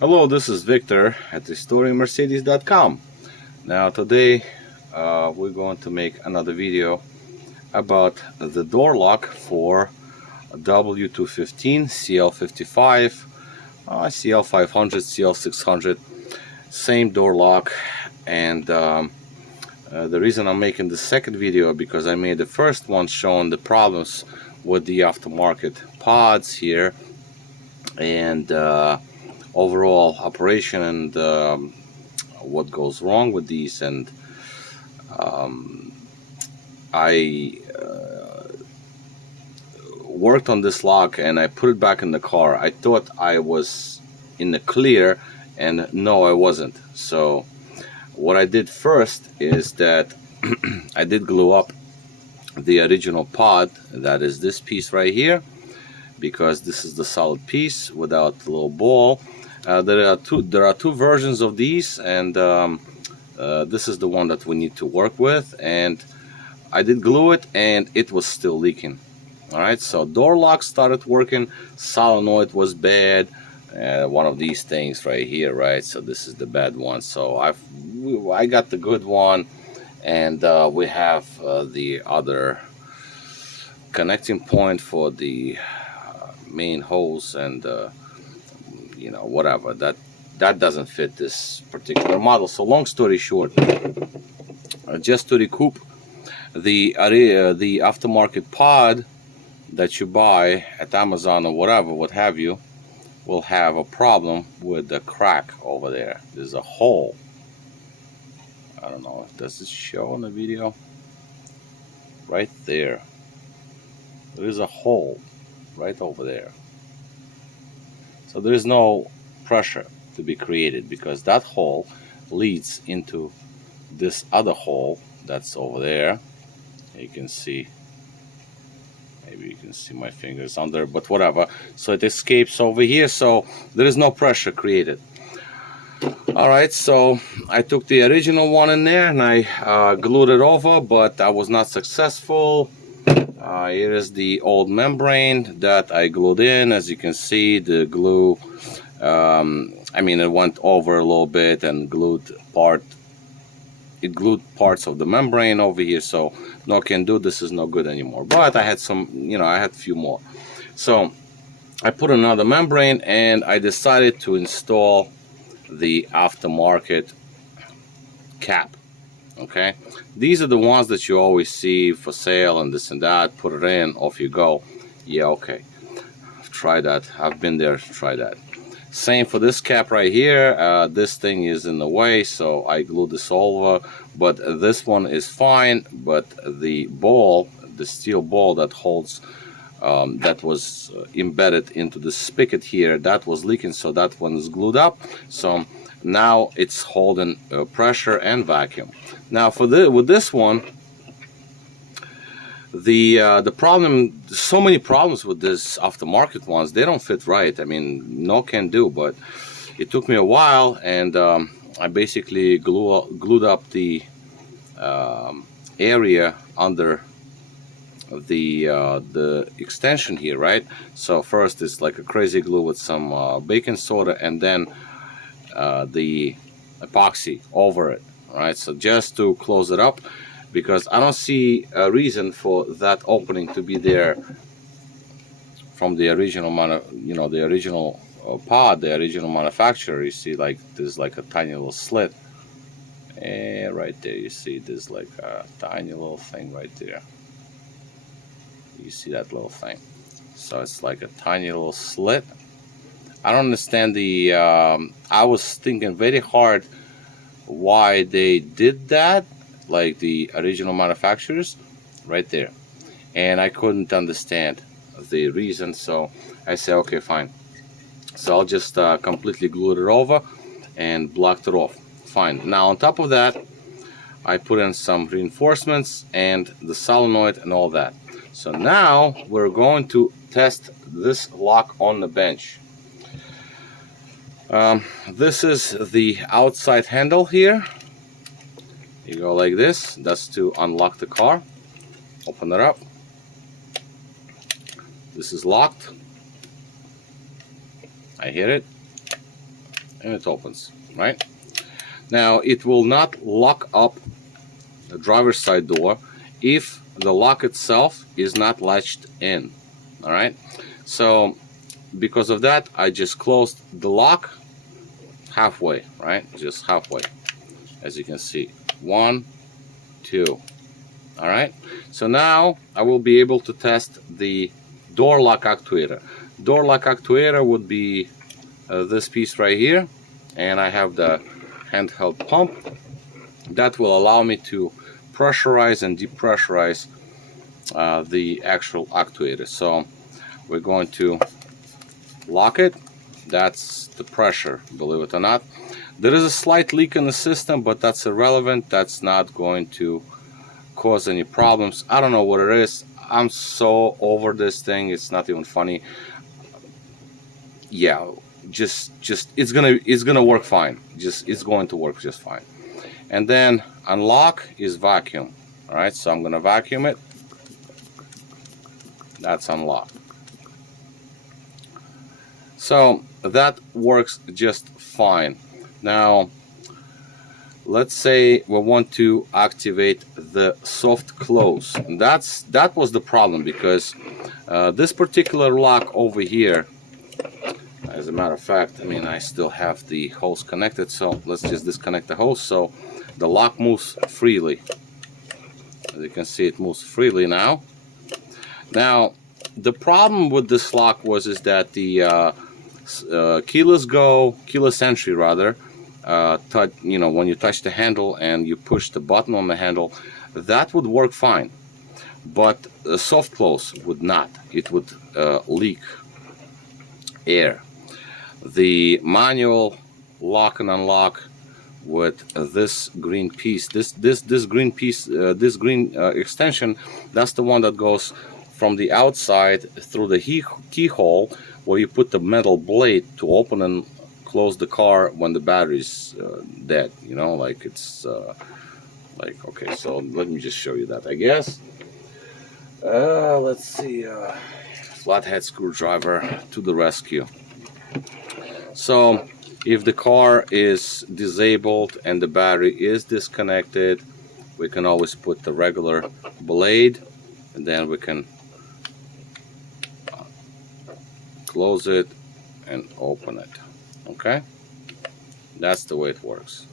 Hello, this is Victor at restoringmercedes.com. Now today we're going to make another video about the door lock for w215, CL55, CL500, CL600, same door lock. And the reason I'm making the second video because I made the first one showing the problems with the aftermarket pods here and overall operation and what goes wrong with these. And I worked on this lock and I put it back in the car. I thought I was in the clear, and no, I wasn't. So what I did first is that I did glue up the original pod, that is this piece right here, because this is the solid piece without the little ball. There are two versions of these, and this is the one that we need to work with. And I did glue it and it was still leaking. Alright, so door lock started working, solenoid was bad, one of these things right here, right? So this is the bad one. So I got the good one, and we have the other connecting point for the main hose, and you know, whatever, that doesn't fit this particular model. So long story short, just to recoup, the aftermarket pod that you buy at Amazon or whatever, what have you, will have a problem with the crack over there. There's a hole. I don't know, does this show in the video? Right there. There is a hole right over there. So there is no pressure to be created because that hole leads into this other hole that's over there. You can see, maybe you can see my fingers under, but whatever. So it escapes over here, so there is no pressure created. Alright, so I took the original one in there and I glued it over, but I was not successful. Here is the old membrane that I glued in. As you can see, the glue, I mean, it went over a little bit and glued parts of the membrane over here, so no can do, this is no good anymore. But I had some, you know, I had a few more. So I put another membrane and I decided to install the aftermarket cap. Okay, these are the ones that you always see for sale and this and that. Put it in, off you go. Yeah, okay, I've tried that, I've been there, try that. Same for this cap right here. This thing is in the way, so I glued this over, but this one is fine. But the ball, the steel ball that holds, that was embedded into the spigot here, that was leaking, so that one is glued up. So now it's holding pressure and vacuum. Now with this one, the problem, so many problems with this aftermarket ones, they don't fit right. I mean, no can do, but it took me a while, and I basically glued up the area under the extension here, right? So first it's like a crazy glue with some baking soda, and then the epoxy over it, right? So just to close it up, because I don't see a reason for that opening to be there from the original the original pod, the original manufacturer. You see, like there's like a tiny little slit, and right there you see there's like a tiny little thing right there. You see that little thing? So it's like a tiny little slit. I don't understand the I was thinking very hard why they did that, like the original manufacturers right there, and I couldn't understand the reason. So I said, okay, fine, so I'll just completely glue it over and blocked it off. Fine. Now on top of that, I put in some reinforcements and the solenoid and all that. So now we're going to test this lock on the bench. This is the outside handle here. You go like this. That's to unlock the car. Open it up. This is locked. I hit it. and it opens, right? Now it will not lock up the driver's side door if the lock itself is not latched in. All right, so because of that, I just closed the lock halfway, right? Just halfway, as you can see. 1, 2. All right, so now I will be able to test the door lock actuator. Door lock actuator would be this piece right here, and I have the handheld pump that will allow me to pressurize and depressurize the actual actuator. So we're going to lock it. That's the pressure, believe it or not. There is a slight leak in the system, but that's irrelevant. That's not going to cause any problems. I don't know what it is. I'm so over this thing, it's not even funny. Yeah, just it's gonna work fine. It's going to work just fine. And then unlock is vacuum. All right, so I'm gonna vacuum it. That's unlocked. So that works just fine. Now let's say we want to activate the soft close. And that was the problem, because this particular lock over here, as a matter of fact, I mean, I still have the hose connected, so let's just disconnect the hose. So the lock moves freely. As you can see, it moves freely now. Now the problem with this lock is that the keyless entry rather, when you touch the handle and you push the button on the handle, that would work fine, but a soft close would not. It would leak air. The manual lock and unlock with this green piece, this green piece, this green extension, that's the one that goes from the outside through the keyhole where you put the metal blade to open and close the car when the battery's dead, like it's okay, so let me just show you that, I guess. Let's see, flathead screwdriver to the rescue. So if the car is disabled and the battery is disconnected, we can always put the regular blade, and then we can close it and open it. Okay, that's the way it works.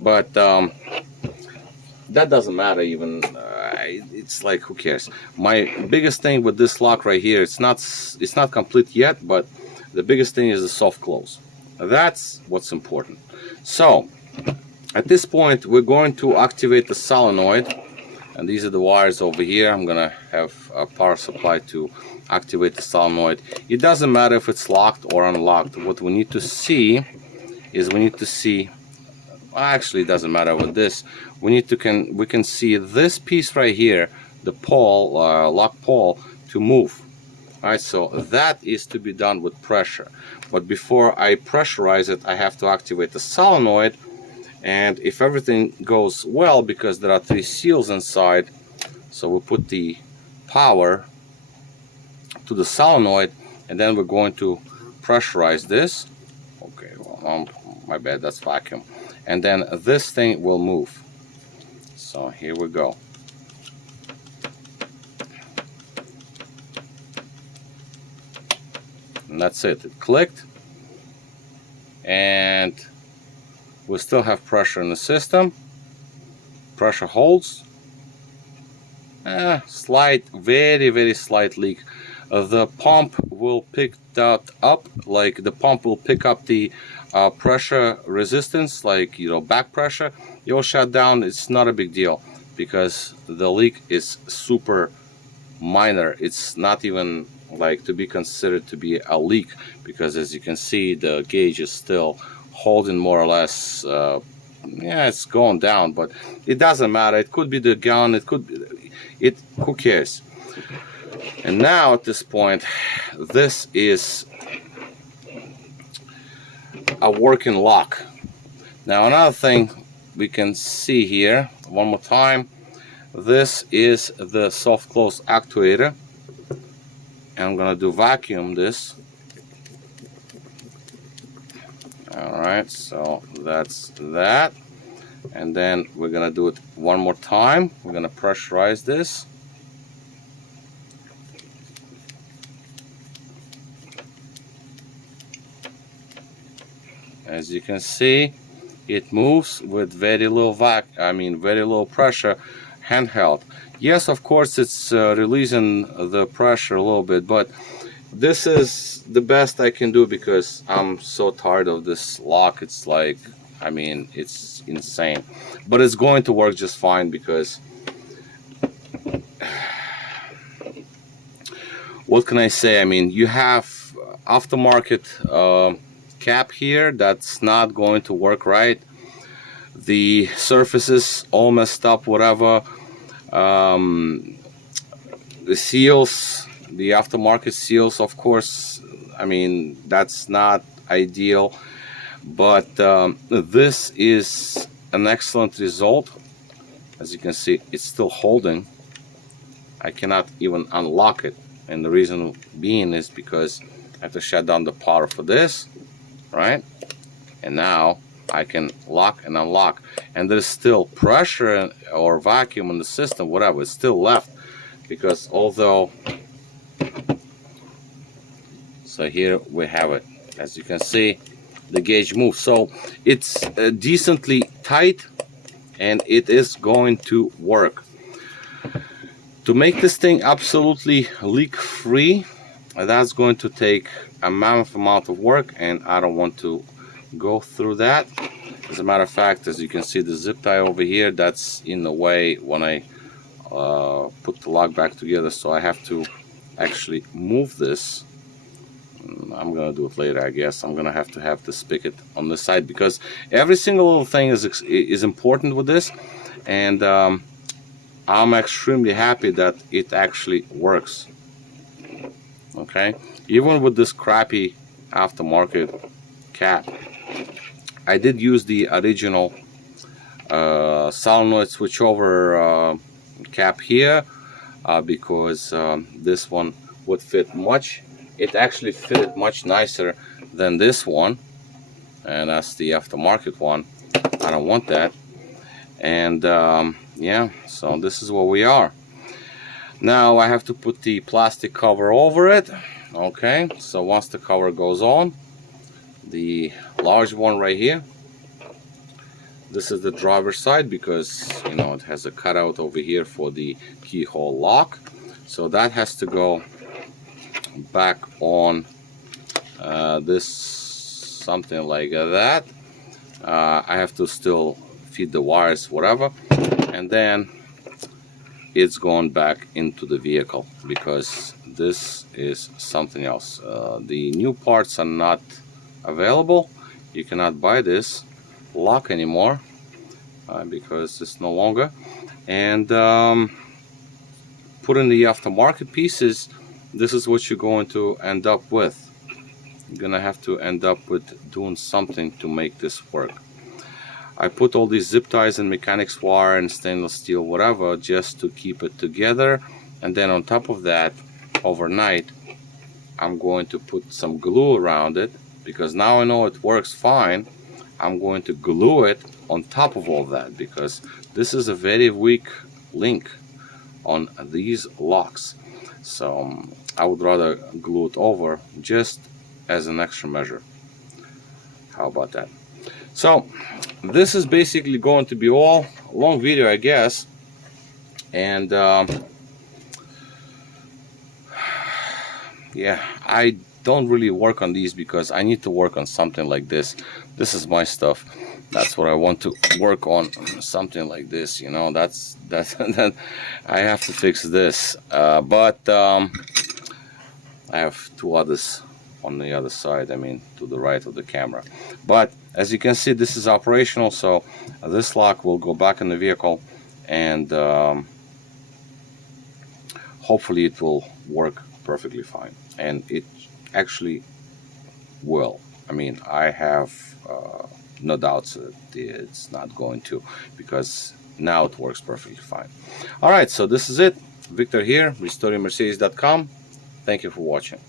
But that doesn't matter even. It's like, who cares? My biggest thing with this lock right here, it's not complete yet, but the biggest thing is the soft close. That's what's important. So at this point, we're going to activate the solenoid, and these are the wires over here. I'm gonna have a power supply to activate the solenoid. It doesn't matter if it's locked or unlocked. What we need to see is actually, it doesn't matter with this. We can see this piece right here, the pole, lock pole, to move. All right, so that is to be done with pressure. But before I pressurize it, I have to activate the solenoid. And if everything goes well, because there are 3 seals inside, so we'll put the power to the solenoid, and then we're going to pressurize this. Okay, well, my bad, that's vacuum. And then this thing will move. So here we go. And that's it. It clicked. And we still have pressure in the system. Pressure holds. Slight, very slight leak. The pump will pick that up, like the pump will pick up the pressure resistance, like back pressure. You'll shut down. It's not a big deal because the leak is super minor. It's not even like to be considered to be a leak, because as you can see, the gauge is still holding more or less. Yeah, it's going down, but it doesn't matter. It could be the gun. It could be it. Who cares? And now at this point, this is a working lock. Now another thing we can see here one more time, this is the soft close actuator, and I'm gonna do vacuum this Alright, so that's that. And then we're gonna do it one more time. We're gonna pressurize this. As you can see, it moves with very little very little pressure, handheld. Yes, of course, it's releasing the pressure a little bit, but this is the best I can do because I'm so tired of this lock. It's like, it's insane, but it's going to work just fine because what can I say? You have aftermarket cap here that's not going to work right. The surfaces all messed up, whatever. The seals, the aftermarket seals, of course, that's not ideal, but this is an excellent result. As you can see, it's still holding. I cannot even unlock it, and the reason being is because I have to shut down the power for this, right? And now I can lock and unlock, and there's still pressure or vacuum in the system, whatever, it's still left, because although, so here we have it. As you can see, the gauge moves, so it's decently tight, and it is going to work. To make this thing absolutely leak-free, that's going to take a mammoth amount of work, and I don't want to go through that. As a matter of fact, as you can see, the zip tie over here, that's in the way when I put the lock back together, so I have to actually move this. I'm gonna do it later, I guess. I'm gonna have to have the spigot on this side because every single little thing is important with this, and I'm extremely happy that it actually works. Okay, even with this crappy aftermarket cap, I did use the original solenoid switchover cap here because this one would fit much. It actually fitted much nicer than this one, and that's the aftermarket one. I don't want that. And yeah, so this is where we are. Now I have to put the plastic cover over it. Okay, so once the cover goes on, the large one right here, this is the driver's side because it has a cutout over here for the keyhole lock, so that has to go back on this, something like that. I have to still feed the wires, whatever, and then it's going back into the vehicle because this is something else. The new parts are not available. You cannot buy this lock anymore because it's no longer. And put in the aftermarket pieces, this is what you're going to end up with. You're gonna have to end up with doing something to make this work. I put all these zip ties and mechanics wire and stainless steel, whatever, just to keep it together. And then on top of that, overnight, I'm going to put some glue around it because now I know it works fine. I'm going to glue it on top of all that because this is a very weak link on these locks. So I would rather glue it over just as an extra measure. How about that? So this is basically going to be all. A long video, I guess. And yeah, I don't really work on these because I need to work on something like this. This is my stuff. That's what I want to work on. Something like this, that's that I have to fix this. But I have two others on the other side, to the right of the camera. But as you can see, this is operational, so this lock will go back in the vehicle, and hopefully it will work perfectly fine. And it actually will. I have no doubts that it's not going to, because now it works perfectly fine. Alright, so this is it. Victor here, restoringmercedes.com. Thank you for watching.